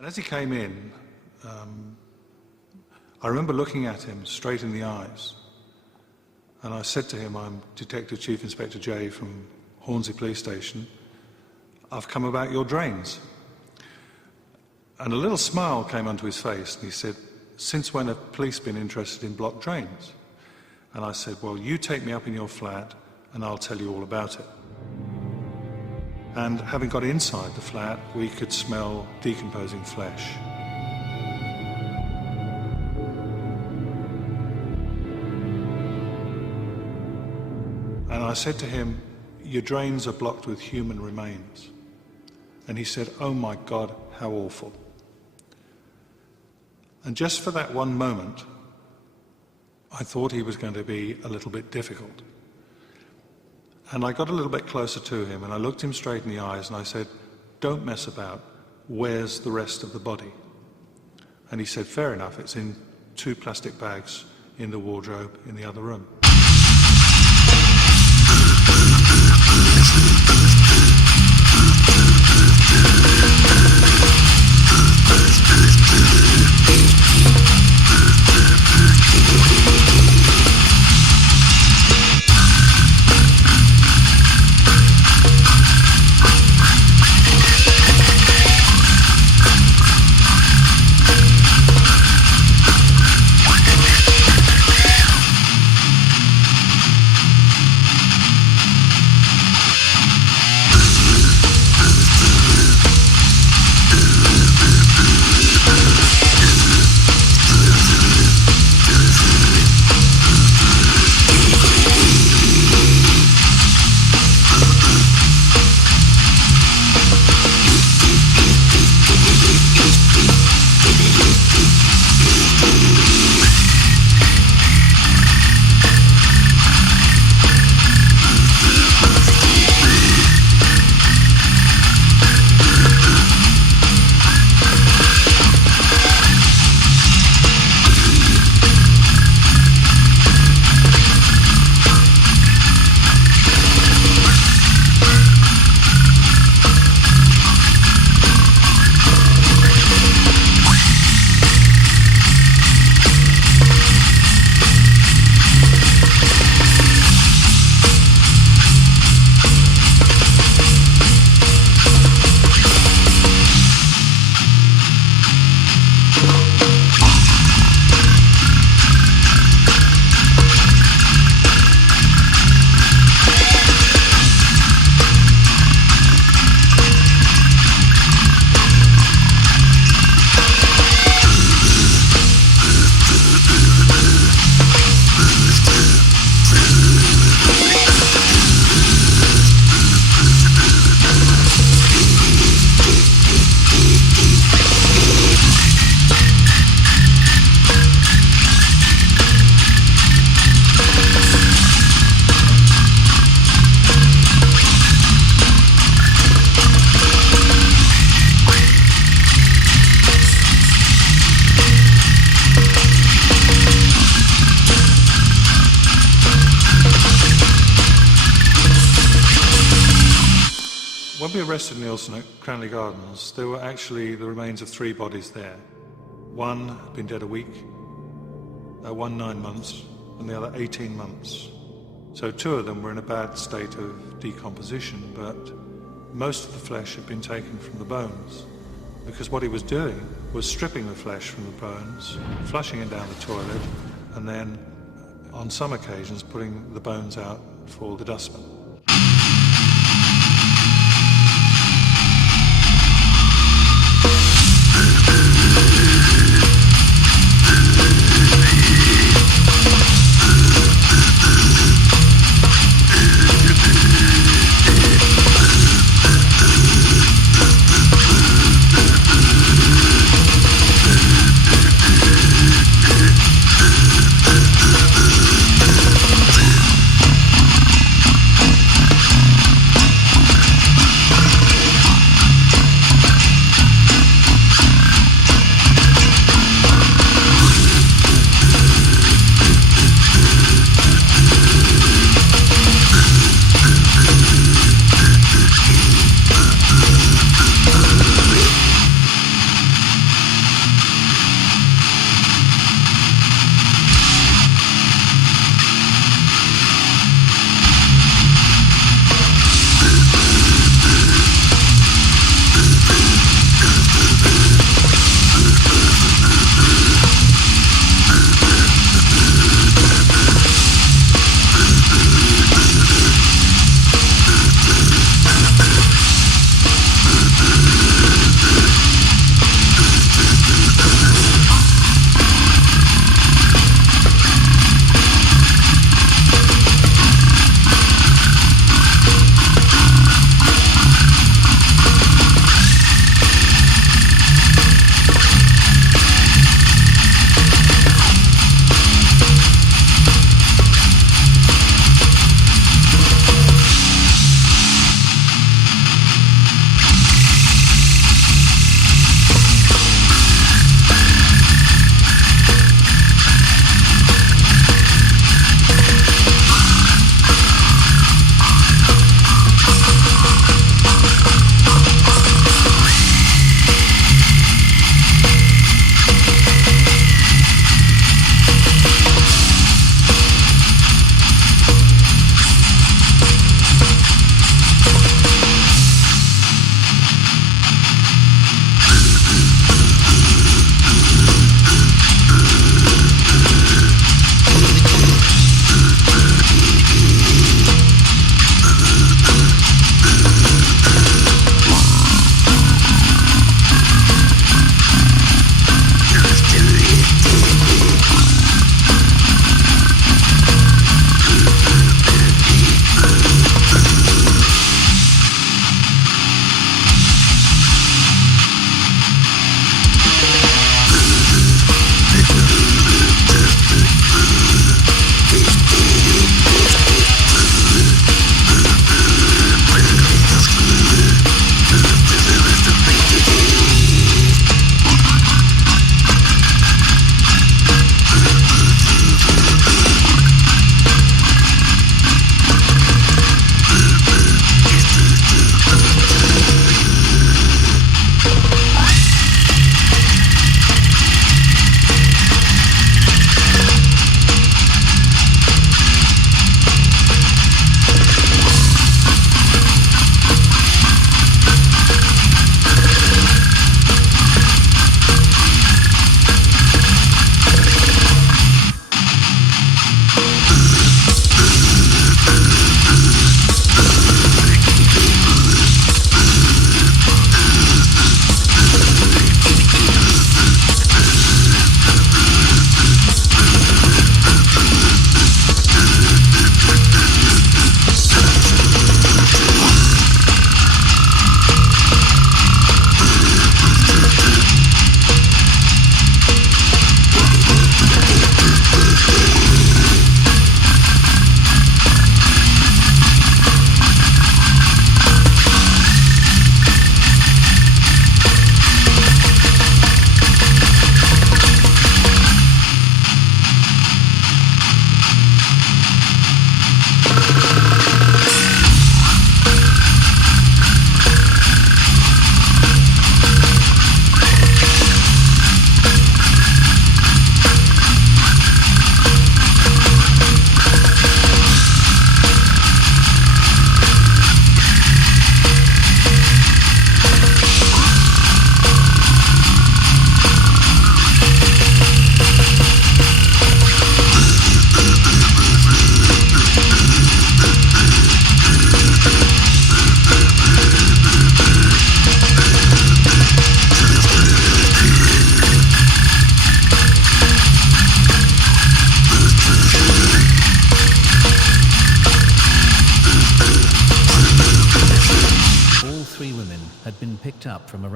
And as he came in, I remember looking at him straight in the eyes, and I said to him, "I'm Detective Chief Inspector J from Hornsey Police Station. I've come about your drains." And a little smile came onto his face, and he said, "Since when have police been interested in blocked drains?" And I said, "Well, you take me up in your flat, and I'll tell you all about it." And having got inside the flat, we could smell decomposing flesh. And I said to him, "Your drains are blocked with human remains." And he said, "Oh my God, how awful." And just for that one moment, I thought he was going to be a little bit difficult. And I got a little bit closer to him, and I looked him straight in the eyes, and I said, "Don't mess about. Where's the rest of the body?" And he said, "Fair enough, it's in 2 plastic bags in the wardrobe in the other room." When we arrested Nielsen at Cranley Gardens, there were actually the remains of 3 bodies there. One had been dead a week, one 9 months, and the other 18 months. So 2 of them were in a bad state of decomposition, but most of the flesh had been taken from the bones, because what he was doing was stripping the flesh from the bones, flushing it down the toilet, and then, on some occasions, putting the bones out for the dustbin.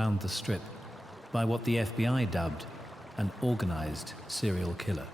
around the strip by what the FBI dubbed an organized serial killer.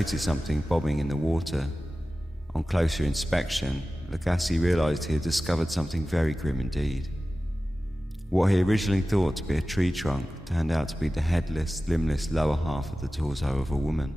Noticed something bobbing in the water. On closer inspection, Lagasse realised he had discovered something very grim indeed. What he originally thought to be a tree trunk turned out to be the headless, limbless lower half of the torso of a woman.